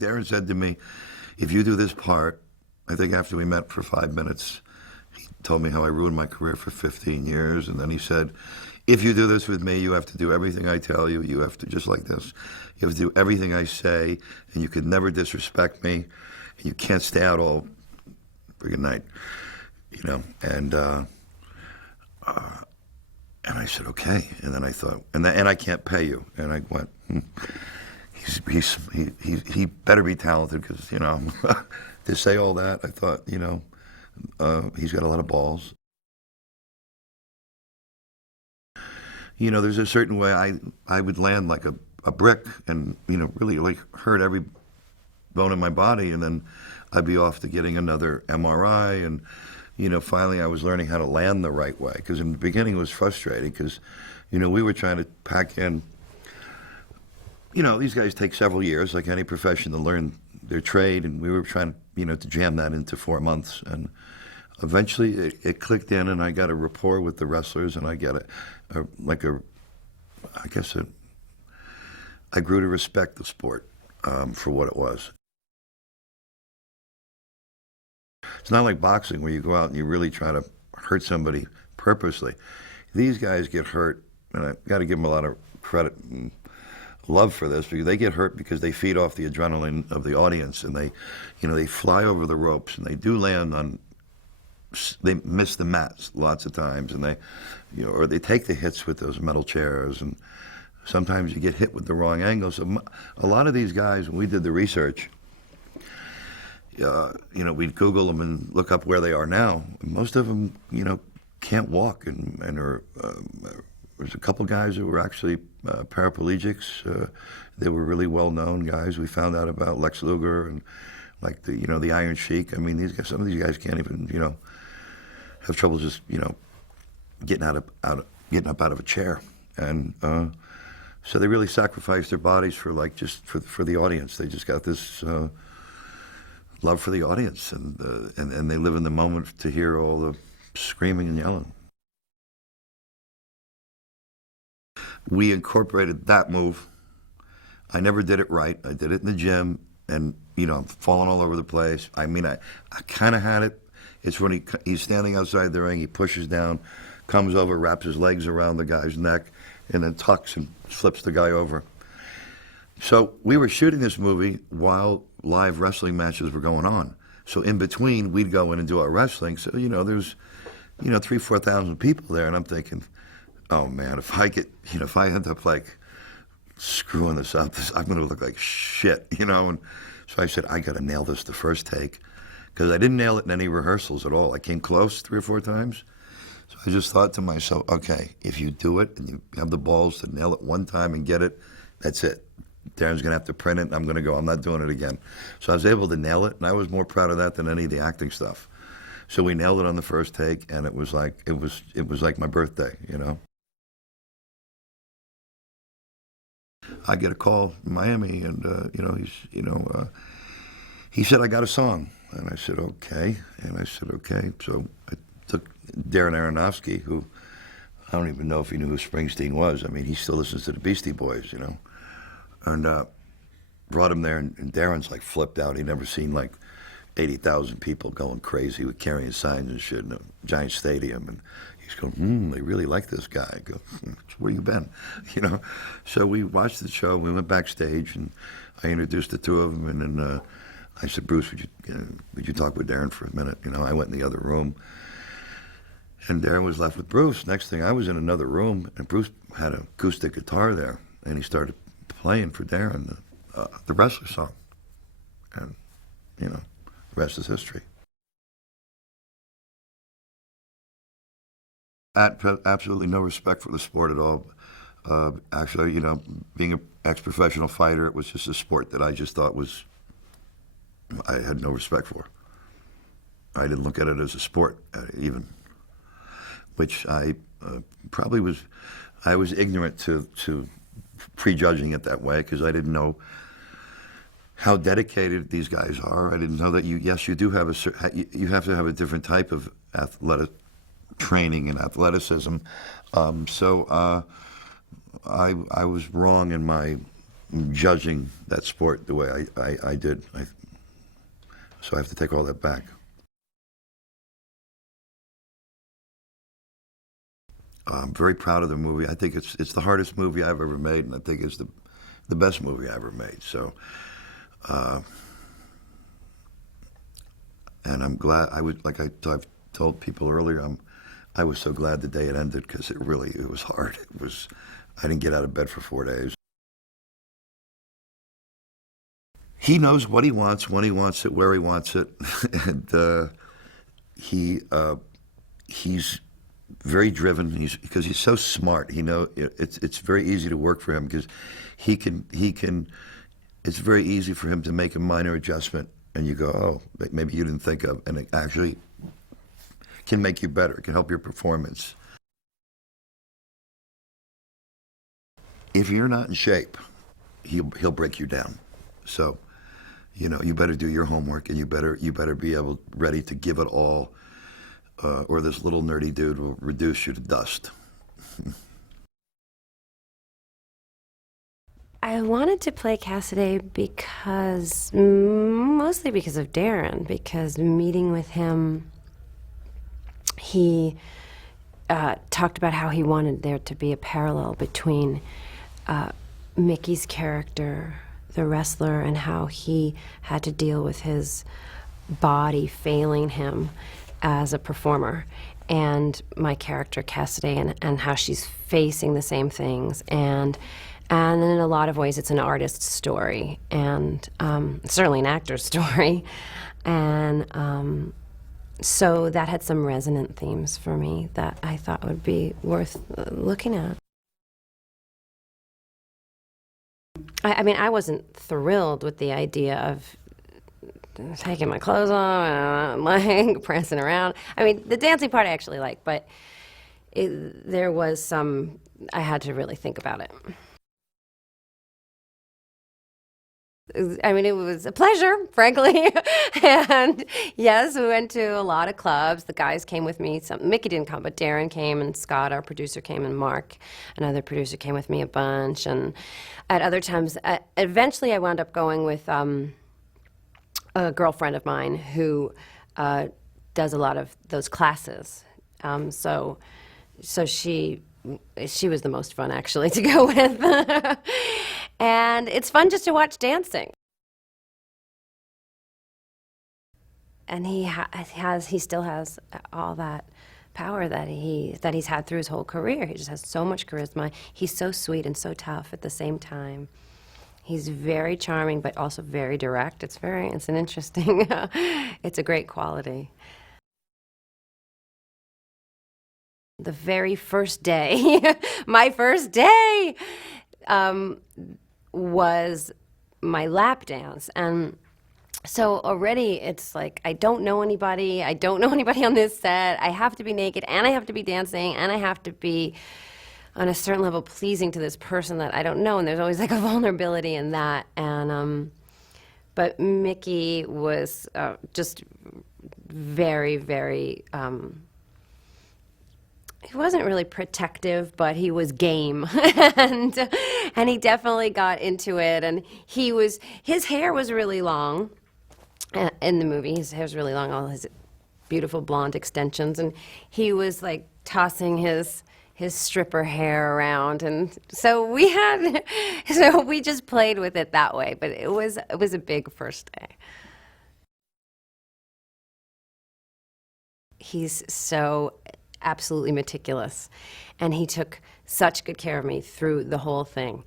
Darren said to me, if you do this part, I think after we met for 5 minutes, he told me how I ruined my career for 15 years. And then he said, if you do this with me, you have to do everything I tell you. You have to, just like this, you have to do everything I say, and you could never disrespect me. And you can't stay out all friggin' night, you know. And I said, okay. And then I thought, and I can't pay you. And I went, he better be talented because, you know, to say all that, I thought, you know, he's got a lot of balls. You know, there's a certain way I would land like a brick and, you know, really like hurt every bone in my body, and then I'd be off to getting another MRI, and, you know, finally I was learning how to land the right way, because in the beginning it was frustrating because, you know, we were trying to pack in, you know, these guys take several years, like any profession, to learn their trade, and we were trying, you know, to jam that into 4 months, and eventually it clicked in, and I got a rapport with the wrestlers, and I got I grew to respect the sport for what it was. It's not like boxing where you go out and you really try to hurt somebody purposely. These guys get hurt, and I got to give them a lot of credit and love for this, because they get hurt because they feed off the adrenaline of the audience, and they, you know, they fly over the ropes, and they do land on, they miss the mats lots of times, and they, you know, or they take the hits with those metal chairs, and sometimes you get hit with the wrong angle. So a lot of these guys, when we did the research, you know, we'd Google them and look up where they are now. Most of them, you know, can't walk, and are, there's a couple guys who were actually paraplegics. They were really well-known guys. We found out about Lex Luger and, like, the, you know, the Iron Sheik. I mean, these guys, some of these guys can't even, you know, have trouble just, you know, getting up out of a chair, and so they really sacrificed their bodies for, like, just for the audience. They just got this love for the audience, and they live in the moment to hear all the screaming and yelling. We incorporated that move. I never did it right. I did it in the gym, and, you know, I'm falling all over the place. I mean, I kind of had it. It's when he's standing outside the ring, he pushes down, comes over, wraps his legs around the guy's neck, and then tucks and flips the guy over. So we were shooting this movie while live wrestling matches were going on. So in between, we'd go in and do our wrestling. So, you know, there's, you know, 3,000 to 4,000 people there, and I'm thinking, oh man, if I get, you know, if I end up like screwing this up, I'm going to look like shit, you know. And so I said, I got to nail this the first take, because I didn't nail it in any rehearsals at all. I came close 3 or 4 times. So I just thought to myself, okay, if you do it and you have the balls to nail it one time and get it, that's it. Darren's going to have to print it, and I'm going to go, I'm not doing it again. So I was able to nail it, and I was more proud of that than any of the acting stuff. So we nailed it on the first take, and it was like my birthday, you know. I get a call in Miami, and you know, he said, I got a song, and I said, okay, So I took Darren Aronofsky, who I don't even know if he knew who Springsteen was. I mean, he still listens to the Beastie Boys, you know, and brought him there, and Darren's like flipped out. He'd never seen like 80,000 people going crazy with carrying signs and shit in a giant stadium, and he's going, they really like this guy. I go, where you been? You know? So we watched the show, we went backstage, and I introduced the two of them, and then I said, Bruce, would you talk with Darren for a minute? You know, I went in the other room, and Darren was left with Bruce. Next thing, I was in another room, and Bruce had an acoustic guitar there, and he started playing for Darren the wrestler song. And, you know, the rest is history. Absolutely no respect for the sport at all. Actually, you know, being an ex-professional fighter, it was just a sport that I just thought I had no respect for. I didn't look at it as a sport, even, which I probably was. I was ignorant to prejudging it that way, because I didn't know how dedicated these guys are. I didn't know that you do have you have to have a different type of athletic training and athleticism. So I was wrong in my judging that sport the way I did. So I have to take all that back. I'm very proud of the movie. I think it's the hardest movie I've ever made, and I think it's the best movie I ever made. So, and I'm glad I've told people earlier. I was so glad the day it ended because it was hard. I didn't get out of bed for 4 days. He knows what he wants, when he wants it, where he wants it, and he's very driven. Because he's so smart. It's very easy to work for him because he can. It's very easy for him to make a minor adjustment, and you go, oh, maybe you didn't think of, and it actually can make you better. It can help your performance. If you're not in shape, he'll break you down. So, you better do your homework, and you better be ready to give it all, or this little nerdy dude will reduce you to dust. I wanted to play Cassidy mostly because of Darren, because meeting with him, he talked about how he wanted there to be a parallel between Mickey's character, the wrestler, and how he had to deal with his body failing him as a performer, and my character Cassidy, and how she's facing the same things, and in a lot of ways it's an artist's story, and certainly an actor's story, and so that had some resonant themes for me that I thought would be worth looking at. I mean, I wasn't thrilled with the idea of taking my clothes off and like prancing around. I mean, the dancing part I actually like, but there was some, I had to really think about it. I mean, it was a pleasure, frankly. And yes, we went to a lot of clubs. The guys came with me. Mickey didn't come, but Darren came, and Scott, our producer, came, and Mark, another producer, came with me a bunch. And at other times, eventually I wound up going with a girlfriend of mine who does a lot of those classes. So she was the most fun, actually, to go with. And it's fun just to watch dancing. And he still has all that power that he's had through his whole career. He just has so much charisma. He's so sweet and so tough at the same time. He's very charming, but also very direct. It's an interesting, it's a great quality. The very first day, my first day, was my lap dance. And so already it's like, I don't know anybody on this set. I have to be naked, and I have to be dancing, and I have to be on a certain level pleasing to this person that I don't know, and there's always like a vulnerability in that. And but Mickey was just very, very, he wasn't really protective, but he was game. and he definitely got into it. And his hair was really long in the movie. His hair's really long, all his beautiful blonde extensions. And he was like tossing his stripper hair around. And so we just played with it that way. But it was a big first day. He's so absolutely meticulous, and he took such good care of me through the whole thing.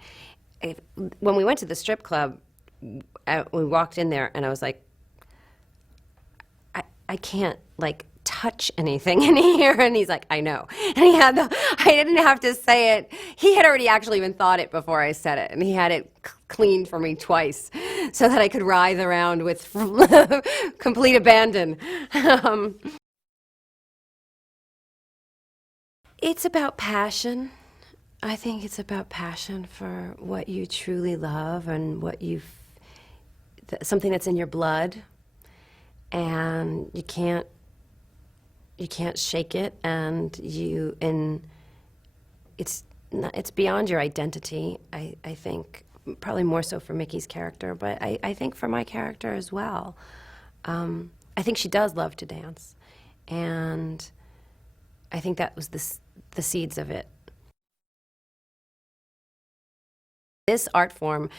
When we went to the strip club, we walked in there, and I was like, I can't like touch anything in here, and he's like, I know. And I didn't have to say it. He had already actually even thought it before I said it, and he had it cleaned for me twice so that I could writhe around with complete abandon. It's about passion. I think it's about passion for what you truly love and something that's in your blood, and you can't shake it, and it's beyond your identity. I think probably more so for Mickey's character, but I think for my character as well. I think she does love to dance, and I think that was the seeds of it. This art form,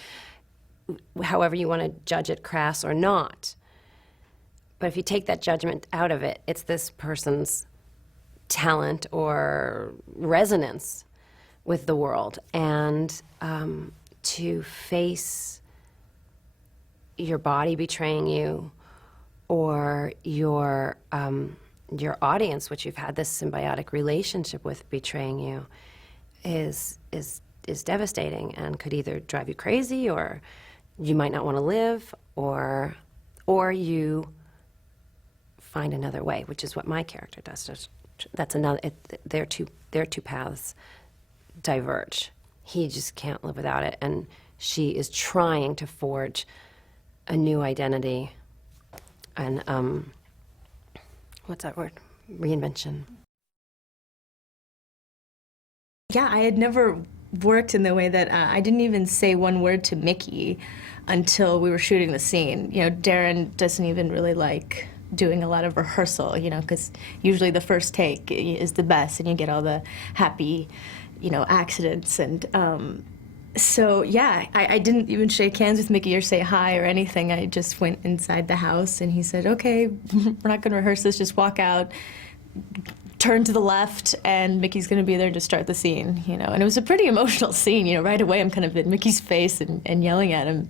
however you want to judge it, crass or not, but if you take that judgment out of it, it's this person's talent or resonance with the world, and to face your body betraying you, or your audience, which you've had this symbiotic relationship with, betraying you, is devastating and could either drive you crazy, or you might not want to live, or you find another way, which is what my character does. That's another. Their two paths diverge. He just can't live without it, and she is trying to forge a new identity. And what's that word? Reinvention. Yeah, I had never worked in the way that I didn't even say one word to Mickey until we were shooting the scene. You know, Darren doesn't even really like doing a lot of rehearsal, you know, because usually the first take is the best and you get all the happy, you know, accidents. And so, yeah, I didn't even shake hands with Mickey or say hi or anything. I just went inside the house and he said, okay, we're not going to rehearse this, just walk out, turn to the left, and Mickey's going to be there to start the scene, you know. And it was a pretty emotional scene, you know. Right away I'm kind of in Mickey's face and yelling at him.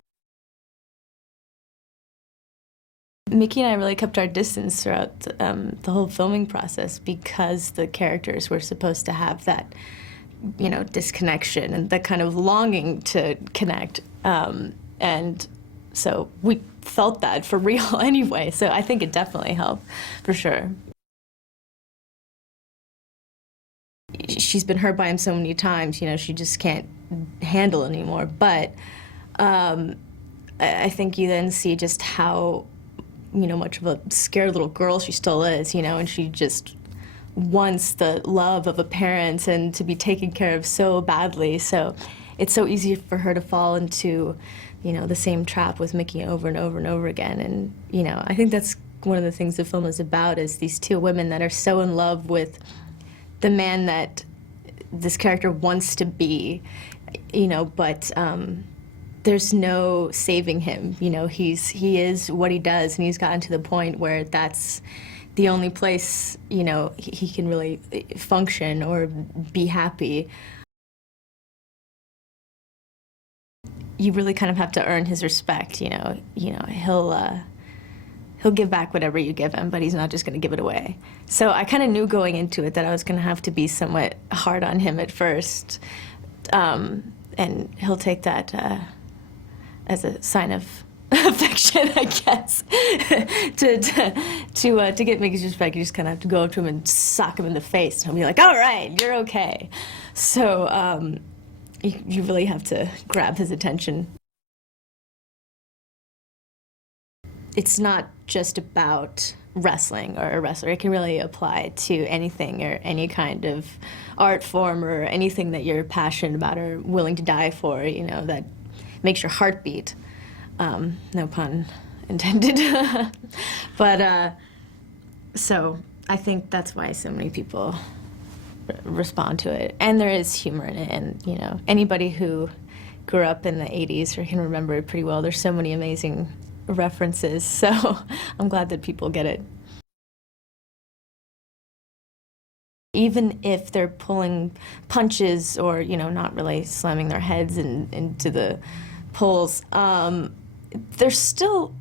Mickey and I really kept our distance throughout the whole filming process because the characters were supposed to have that, you know, disconnection and that kind of longing to connect. And so we felt that for real anyway, so I think it definitely helped, for sure. She's been hurt by him so many times, you know, she just can't handle it anymore. But I think you then see just how, you know, much of a scared little girl she still is, you know, and she just wants the love of a parent and to be taken care of so badly. So it's so easy for her to fall into, you know, the same trap with Mickey over and over and over again. And, you know, I think that's one of the things the film is about, is these two women that are so in love with the man that this character wants to be, you know, but there's no saving him. You know, he is what he does, and he's gotten to the point where that's the only place, you know, he can really function or be happy. You really kind of have to earn his respect, you know. He'll give back whatever you give him, but he's not just going to give it away. So I kind of knew going into it that I was going to have to be somewhat hard on him at first, and he'll take that as a sign of affection, I guess. To get Mickey's respect, you just kind of have to go up to him and sock him in the face, and he'll be like, "All right, you're okay." So you really have to grab his attention. It's not just about wrestling or a wrestler. It can really apply to anything or any kind of art form or anything that you're passionate about or willing to die for, you know, that makes your heart beat. No pun intended. But so I think that's why so many people respond to it. And there is humor in it. And, you know, anybody who grew up in the 80s or can remember it pretty well, there's so many amazing references, so I'm glad that people get it. Even if they're pulling punches or, you know, not really slamming their heads into the poles, they're still,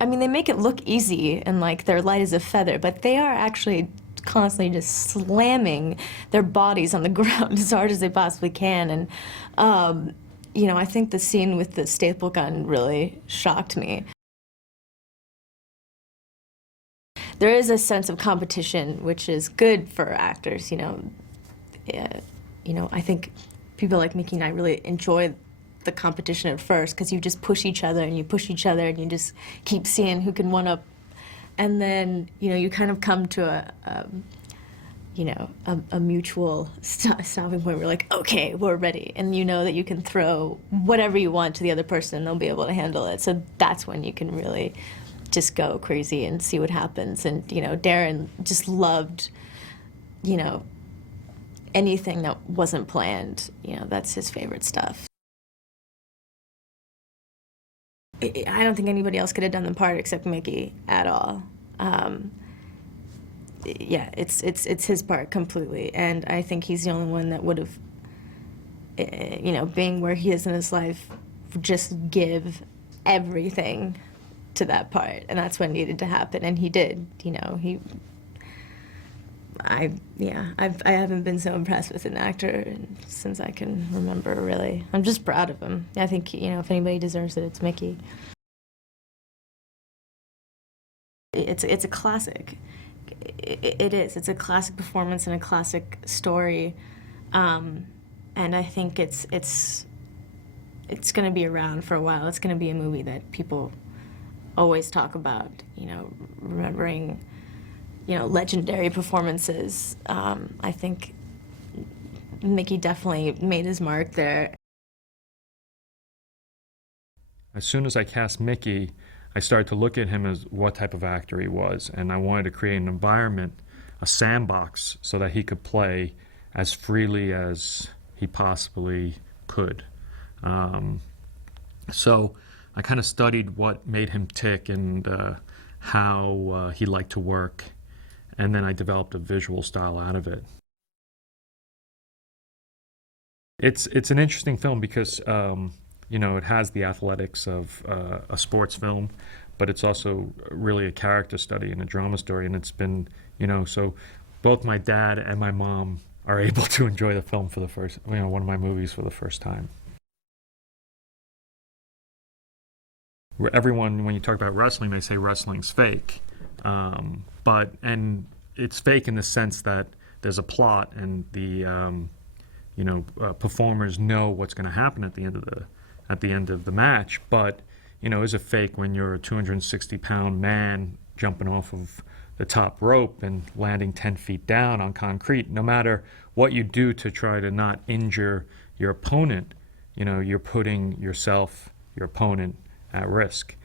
I mean, they make it look easy and like they're light as a feather, but they are actually constantly just slamming their bodies on the ground as hard as they possibly can. And, you know, I think the scene with the staple gun really shocked me. There is a sense of competition, which is good for actors, you know. You know, I think people like Mickey and I really enjoy the competition at first because you just push each other and you push each other and you just keep seeing who can one-up. And then, you know, you kind of come to a mutual stopping point. We're like, okay, we're ready. And you know that you can throw whatever you want to the other person and they'll be able to handle it. So that's when you can really just go crazy and see what happens. And, Darren just loved, anything that wasn't planned. That's his favorite stuff. I don't think anybody else could have done the part except Mickey at all. Yeah, it's his part completely, and I think he's the only one that would have, being where he is in his life, just give everything to that part, and that's what needed to happen, and he did. I haven't been so impressed with an actor since I can remember, really. I'm just proud of him. I think, if anybody deserves it, it's Mickey. It's a classic. It is. It's a classic performance and a classic story, and I think it's going to be around for a while. It's going to be a movie that people always talk about. Remembering, legendary performances. I think Mickey definitely made his mark there. As soon as I cast Mickey, I started to look at him as what type of actor he was, and I wanted to create an environment, a sandbox, so that he could play as freely as he possibly could. So I kind of studied what made him tick and how he liked to work, and then I developed a visual style out of it. It's an interesting film because it has the athletics of a sports film, but it's also really a character study and a drama story. And it's been, so both my dad and my mom are able to enjoy the film for the first, one of my movies for the first time. Everyone, when you talk about wrestling, they say wrestling's fake. And it's fake in the sense that there's a plot and the, performers know what's going to happen at the end of the match, but is it fake when you're a 260-pound man jumping off of the top rope and landing 10 feet down on concrete? No matter what you do to try to not injure your opponent, you're putting yourself, your opponent, at risk.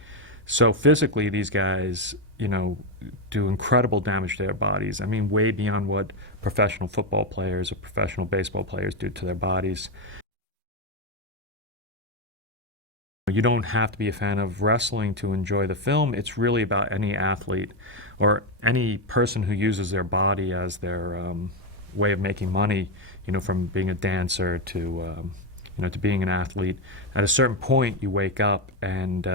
So physically, these guys, do incredible damage to their bodies. I mean, way beyond what professional football players or professional baseball players do to their bodies. You don't have to be a fan of wrestling to enjoy the film. It's really about any athlete or any person who uses their body as their way of making money, from being a dancer to, to being an athlete. At a certain point, you wake up and,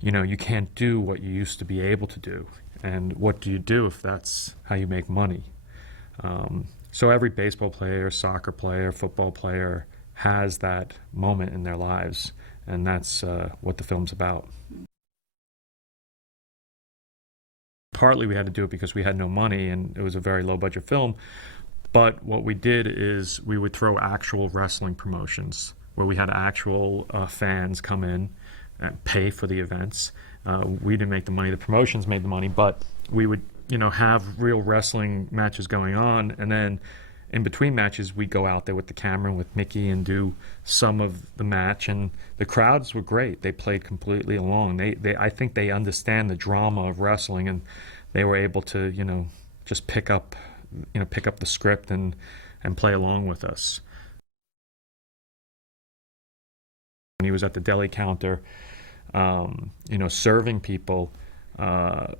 you can't do what you used to be able to do. And what do you do if that's how you make money? So every baseball player, soccer player, football player has that moment in their lives. And that's what the film's about. Partly we had to do it because we had no money and it was a very low budget film. But what we did is we would throw actual wrestling promotions where we had actual fans come in and pay for the events. We didn't make the money, the promotions made the money, but we would, have real wrestling matches going on, and then in between matches, we go out there with the camera with Mickey and do some of the match, and the crowds were great. They played completely along. I think they understand the drama of wrestling, and they were able to, just pick up the script and play along with us. When he was at the deli counter, serving people,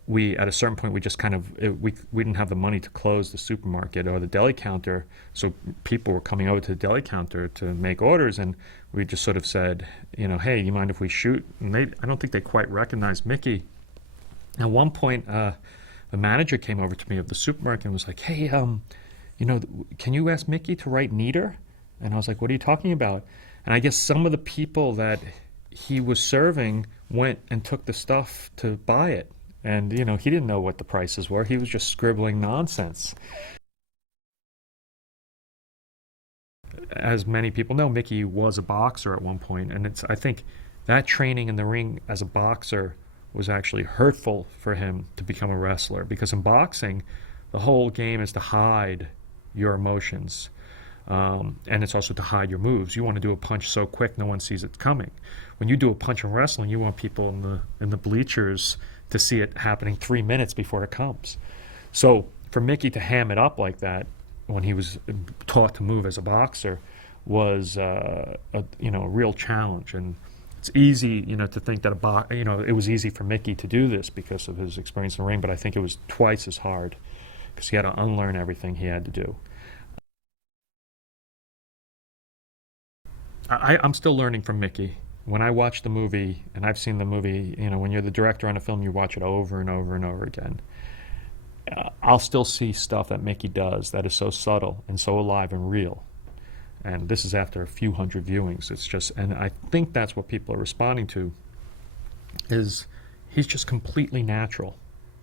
we at a certain point we just we didn't have the money to close the supermarket or the deli counter, so people were coming over to the deli counter to make orders, and we just sort of said, hey, you mind if we shoot? And I don't think they quite recognized Mickey. At one point, the manager came over to me of the supermarket and was like, hey, can you ask Mickey to write neater? And I was like, what are you talking about? And I guess some of the people that he was serving went and took the stuff to buy it. And, he didn't know what the prices were. He was just scribbling nonsense. As many people know, Mickey was a boxer at one point, and I think that training in the ring as a boxer was actually hurtful for him to become a wrestler, because in boxing, The whole game is to hide your emotions. And it's also to hide your moves. You want to do a punch so quick no one sees it coming. When you do a punch in wrestling, you want people in the bleachers to see it happening 3 minutes before it comes. So for Mickey to ham it up like that when he was taught to move as a boxer was a real challenge. And it's easy to think that it was easy for Mickey to do this because of his experience in the ring, but I think it was twice as hard because he had to unlearn everything he had to do. I'm still learning from Mickey. When I watch the movie, and I've seen the movie, when you're the director on a film, you watch it over and over and over again. I'll still see stuff that Mickey does that is so subtle and so alive and real. And this is after a few hundred viewings. And I think that's what people are responding to, is he's just completely natural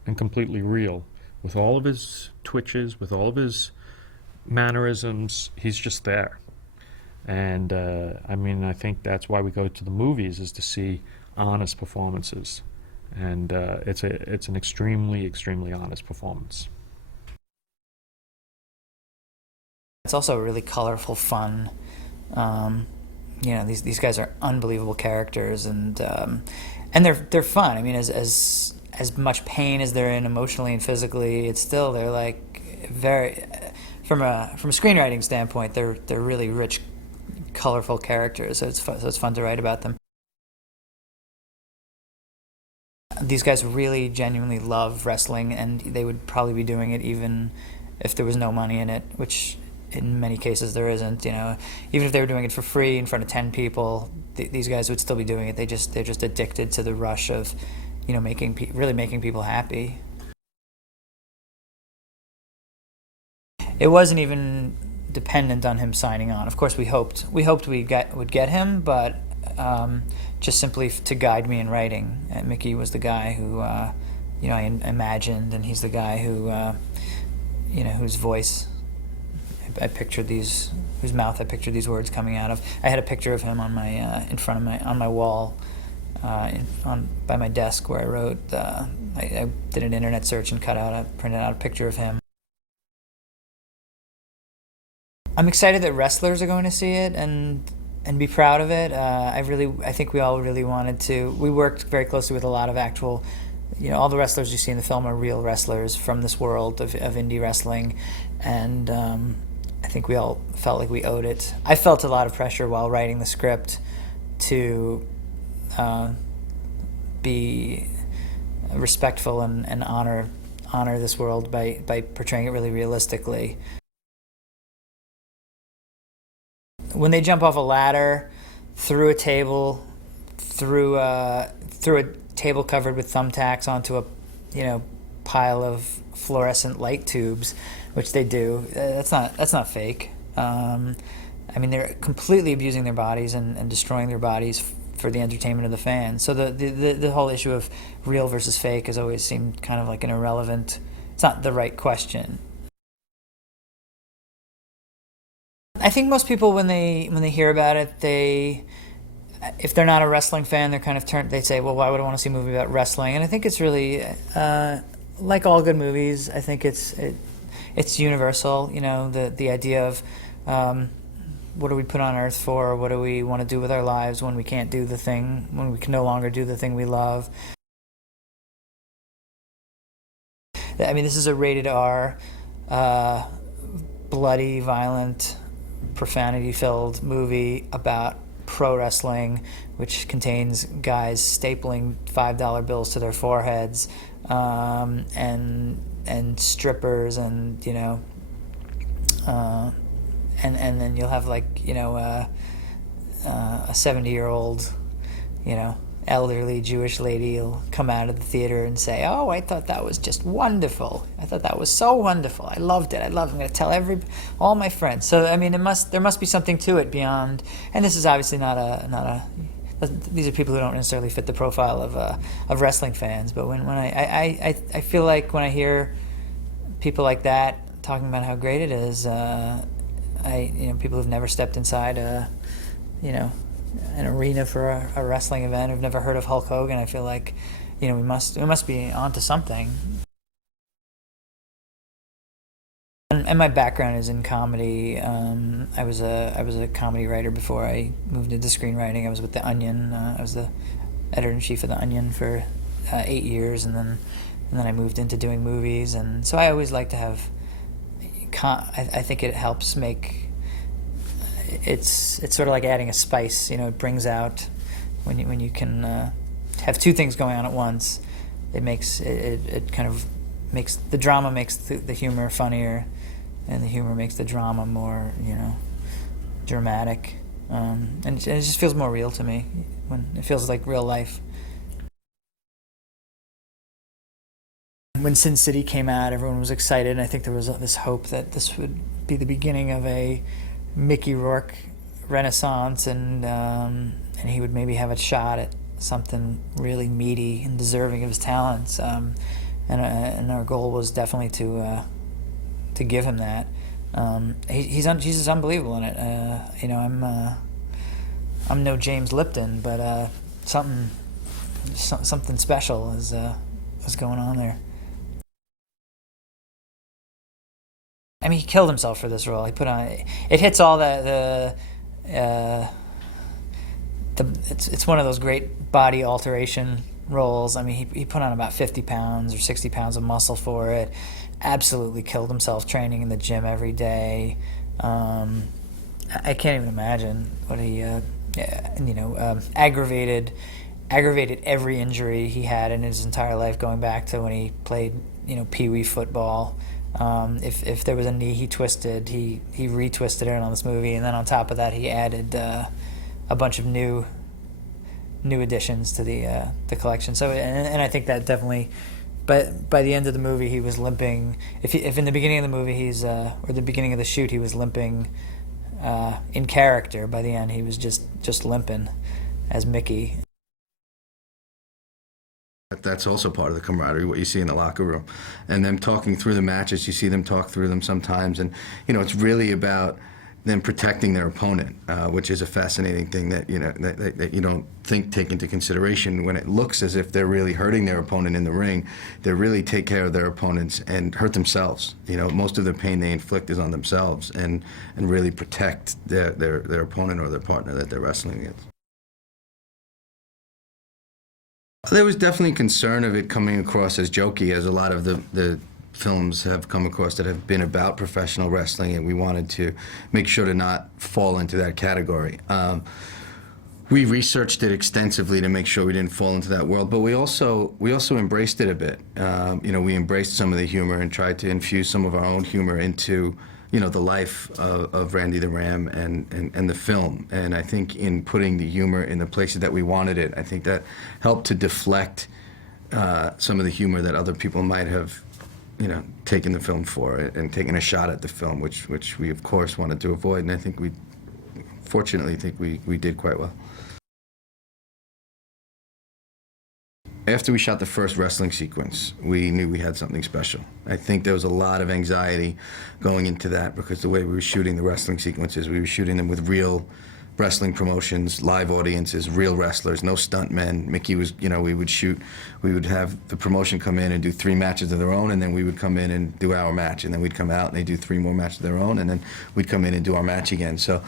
and completely real. With all of his twitches, with all of his mannerisms, he's just there. And I think that's why we go to the movies, is to see honest performances, and it's an extremely, extremely honest performance. It's also really colorful, fun. These guys are unbelievable characters, and they're fun. I mean, as much pain as they're in emotionally and physically, it's still, they're like very, from a screenwriting standpoint, they're really rich, colorful characters, so it's fun to write about them. These guys really genuinely love wrestling, and they would probably be doing it even if there was no money in it, which in many cases there isn't. Even if they were doing it for free in front of 10 people, these guys would still be doing it. They're just addicted to the rush of making people happy. It wasn't even dependent on him signing on. Of course, we hoped we would get him, but just simply to guide me in writing. Mickey was the guy who I imagined, and he's the guy who whose voice I pictured whose mouth I pictured these words coming out of. I had a picture of him on my on my wall by my desk where I wrote. I did an internet search and printed out a picture of him. I'm excited that wrestlers are going to see it and be proud of it. I think we all really wanted to. We worked very closely with a lot of actual, all the wrestlers you see in the film are real wrestlers from this world of indie wrestling, and I think we all felt like we owed it. I felt a lot of pressure while writing the script to be respectful and honor this world by portraying it really realistically. When they jump off a ladder, through a table, through a table covered with thumbtacks onto a pile of fluorescent light tubes, which they do, that's not fake. They're completely abusing their bodies and destroying their bodies for the entertainment of the fans. So the whole issue of real versus fake has always seemed kind of like an irrelevant. It's not the right question. I think most people, when they hear about it, if they're not a wrestling fan, they're kind of they say, well, why would I want to see a movie about wrestling? And I think it's really like all good movies. I think it's universal. The idea of what are we put on earth for? What do we want to do with our lives when we can't do when we can no longer do the thing we love? This is a rated R, bloody, violent, profanity-filled movie about pro wrestling, which contains guys stapling $5 bills to their foreheads, and strippers, and then you'll have a 70-year-old, elderly Jewish lady will come out of the theater and say, "Oh, I thought that was just wonderful. I thought that was so wonderful. I loved it. I'm going to tell all my friends." So there must be something to it beyond. And this is obviously not a. These are people who don't necessarily fit the profile of wrestling fans. But when I feel like when I hear people like that talking about how great it is, people who've never stepped inside an arena for a wrestling event, who've never heard of Hulk Hogan, I feel like we must be onto something. And my background is in comedy. I was a comedy writer before I moved into screenwriting. I was with The Onion. I was the editor-in-chief of The Onion for 8 years, and then I moved into doing movies. And so I always like to have. I think it helps make. It's sort of like adding a spice. You know, it brings out when you can have two things going on at once. It makes it kind of makes the drama makes the humor funnier, and the humor makes the drama more, you know, dramatic, and it just feels more real to me when it feels like real life. When Sin City came out, everyone was excited, and I think there was this hope that this would be the beginning of a Mickey Rourke renaissance, and he would maybe have a shot at something really meaty and deserving of his talents. And our goal was definitely to give him that. He's just unbelievable in it. You know, I'm no James Lipton, but something special is going on there. I mean, he killed himself for this role. He put on it hits all it's one of those great body alteration roles. I mean, he put on about 50 pounds or 60 pounds of muscle for it. Absolutely killed himself training in the gym every day. I can't even imagine what he, aggravated every injury he had in his entire life, going back to when he played, pee-wee football. If there was a knee he twisted, he retwisted it on this movie, and then on top of that, he added a bunch of new additions to the collection. So, and I think that definitely, but by the end of the movie, he was limping. If in the beginning of the movie or the beginning of the shoot, he was limping in character, by the end he was just limping as Mickey. That's also part of the camaraderie, what you see in the locker room. And them talking through the matches, you see them talk through them sometimes, and it's really about them protecting their opponent, which is a fascinating thing that that you don't take into consideration. When it looks as if they're really hurting their opponent in the ring, they really take care of their opponents and hurt themselves. Most of the pain they inflict is on themselves, and really protect their opponent or their partner that they're wrestling against. There was definitely concern of it coming across as jokey, as a lot of the films have come across that have been about professional wrestling, and we wanted to make sure to not fall into that category. We researched it extensively to make sure we didn't fall into that world, but we also embraced it a bit. We embraced some of the humor and tried to infuse some of our own humor into the life of Randy the Ram and the film. And I think in putting the humor in the places that we wanted it, I think that helped to deflect some of the humor that other people might have taken the film for and taken a shot at the film, which we of course wanted to avoid. And I think fortunately we did quite well. After we shot the first wrestling sequence, we knew we had something special. I think there was a lot of anxiety going into that, because the way we were shooting the wrestling sequences, we were shooting them with real wrestling promotions, live audiences, real wrestlers, no stuntmen. Mickey was, we would have the promotion come in and do 3 matches of their own, and then we would come in and do our match, and then we'd come out and they'd do 3 more matches of their own, and then we'd come in and do our match again. So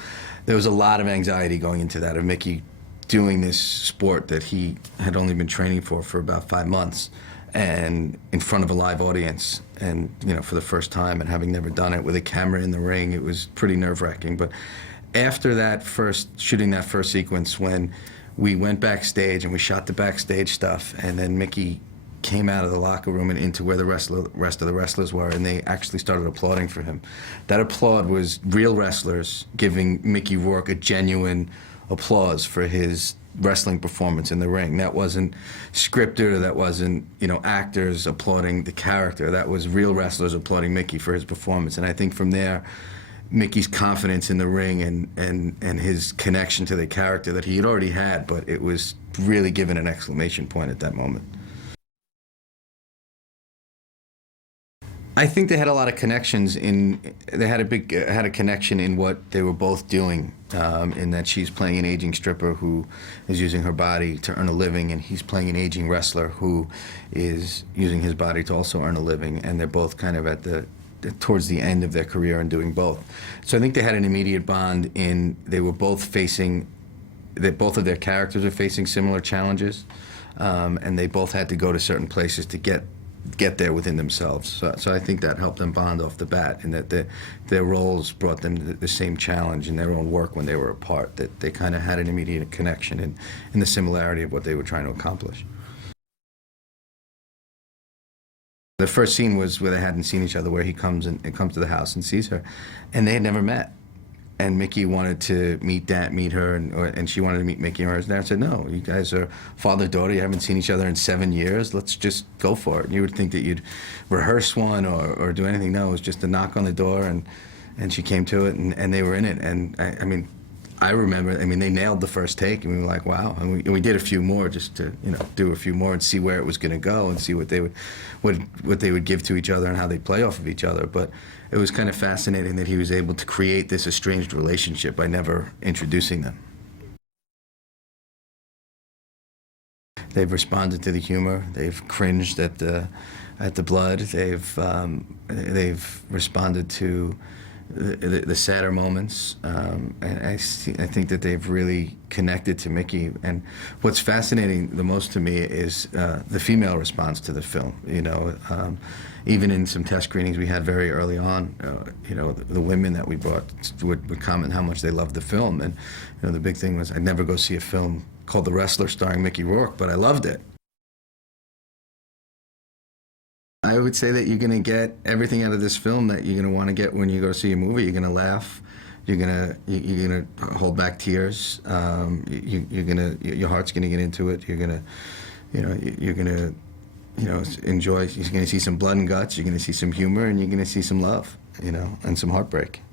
there was a lot of anxiety going into that, of Mickey doing this sport that he had only been training for about 5 months, and in front of a live audience, and for the first time, and having never done it with a camera in the ring. It was pretty nerve-wracking. But after shooting that first sequence, when we went backstage and we shot the backstage stuff, and then Mickey came out of the locker room and into where the rest of the wrestlers were, and they actually started applauding for him. That applaud was real wrestlers giving Mickey Rourke a genuine applause for his wrestling performance in the ring. That wasn't scripted, or that wasn't actors applauding the character. That was real wrestlers applauding Mickey for his performance. And I think from there, Mickey's confidence in the ring and his connection to the character that he had already had, but it was really given an exclamation point at that moment. I think they had a lot of connections they had a connection in what they were both doing, in that she's playing an aging stripper who is using her body to earn a living, and he's playing an aging wrestler who is using his body to also earn a living, and they're both kind of at towards the end of their career and doing both. So I think they had an immediate bond in they were both facing, that both of their characters are facing similar challenges, and they both had to go to certain places to get there within themselves. So I think that helped them bond off the bat, and that their roles brought them the same challenge in their own work when they were apart, that they kind of had an immediate connection in the similarity of what they were trying to accomplish. The first scene was where they hadn't seen each other, where he comes to the house and sees her, and they had never met. And Mickey wanted to meet her, and she wanted to meet Mickey. And her dad said, "No, you guys are father-daughter. You haven't seen each other in 7 years. Let's just go for it." And you would think that you'd rehearse one or do anything. No, it was just a knock on the door, and she came to it, and they were in it. And I mean, I remember. I mean, they nailed the first take, and we were like, "Wow!" And we did a few more just to do a few more and see where it was going to go and see what they would give to each other and how they'd play off of each other. But it was kind of fascinating that he was able to create this estranged relationship by never introducing them. They've responded to the humor. They've cringed at the blood. They've responded to the sadder moments, and I think that they've really connected to Mickey. And what's fascinating the most to me is the female response to the film. Even in some test screenings we had very early on, the women that we brought would comment how much they loved the film. And the big thing was, I'd never go see a film called The Wrestler starring Mickey Rourke, but I loved it. I would say that you're going to get everything out of this film that you're going to want to get when you go see a movie. You're going to laugh. You're going to hold back tears. Your heart's going to get into it. You're going to enjoy. You're going to see some blood and guts. You're going to see some humor, and you're going to see some love, and some heartbreak.